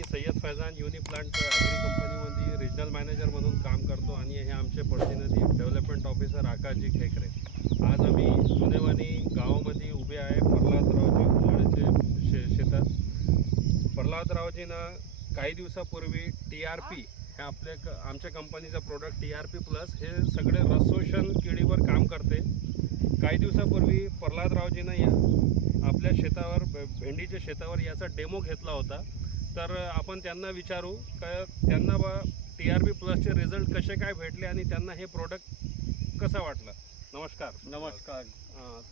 मी Syed Faizan Uniplant agri कंपनीमध्ये regional manager म्हणून काम करतो आणि हे आमचे प्रतिनिधी डेव्हलपमेंट ऑफिसर आकाशजी खेकरे. आज आम्ही जुनेवानी गावामध्ये उभे आहे प्रल्हादरावजी उन्हाळ्याचे शे शेतात. प्रल्हादरावजीनं काही दिवसापूर्वी टी आर पी हे आपल्या क आमच्या कंपनीचं product T R P plus हे सगळे रसोशन किडीवर काम करते. काही दिवसापूर्वी प्रल्हादरावजीनं या आपल्या शेतावर भेंडीच्या शेतावर याचा डेमो घेतला होता. तर आपण त्यांना विचारू का त्यांना बा टी आर पी प्लसचे रिझल्ट कसे काय भेटले आणि त्यांना हे प्रोडक्ट कसं वाटलं? नमस्कार. नमस्कार.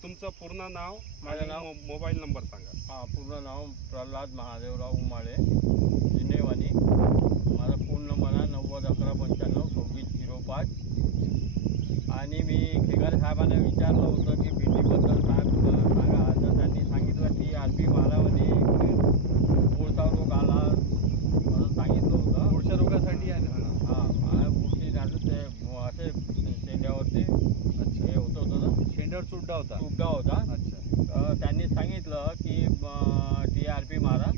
तुमचं पूर्ण नाव माझं नाव- मोबाईल नंबर सांगा. हा पूर्ण नाव प्रल्हाद महादेवराव उमाळे जिनेवानी. माझा फोन नंबर आहे नव्वद अकरा पंच्याण्णव सव्वीस झिरो पाच. आणि मी खेगारे साहेबांना विचारलं होतं की भेंडीबद्दल साहेब अं, सांगा तर त्यांनी सांगितलं की आर पी मारामध्ये कोळसा रोग आला असं सांगितलं होतं पुढच्या रोगासाठी आहे ना हां आणि पुढची झालं ते असे शेंड्यावरती हे होतं होतं ना शेंड्यावर चुड्डा होता. उड्डा होता. अच्छा. तर त्यांनी सांगितलं की टी आर पी मारा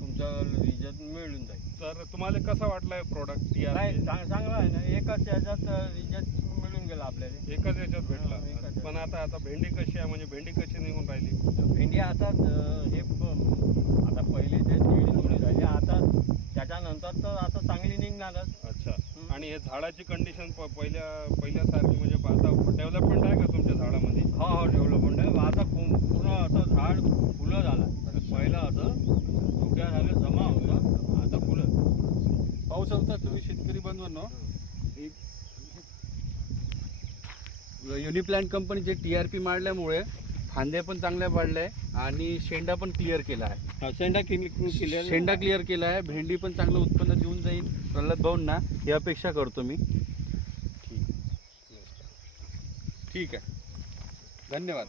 तुमचं रिजल्ट मिळून जाईल. तर तुम्हाला कसा वाटला प्रोडक्ट टी आर नाही चांग चांगलं आहे ना. एकच याच्यात रिजल्ट मिळून गेला आपल्याला. एकच याच्यात भेटला. हा, एकच. पण आता आता भेंडी कशी आहे? म्हणजे भेंडी कशी निघून राहिली? भेंडी आता अं, हे प- आता पहिले जे झाली. आता त्याच्यानंतर तर आता चांगली निघणारच. अच्छा. आणि हे झाडाची कंडिशन पहिल्या पहिल्यासारखी म्हणजे आता डेव्हलपमेंट आहे का तुमच्या झाडामध्ये हो हो डेव्हलपमेंट आहे आता पू- पूर्ण असं झाड फुलं झालं पहिलं असं सुक्या झालं जमा होतं आता शकता तुम्ही शेतकरी बंधूंनो. युनिप्लॅन्ट कंपनीचे टी आर पी मारल्यामुळे फांदे पण चांगल्या वाढल्या आणि शेंडा पण क्लिअर केला आहे. शेंडा किल्ली शेंडा क्लिअर केला आहे. भेंडी पण चांगलं उत्पन्न देऊन जाईल. प्रल्हाद भाऊंना ही अपेक्षा करतो मी. ठीक आहे. धन्यवाद.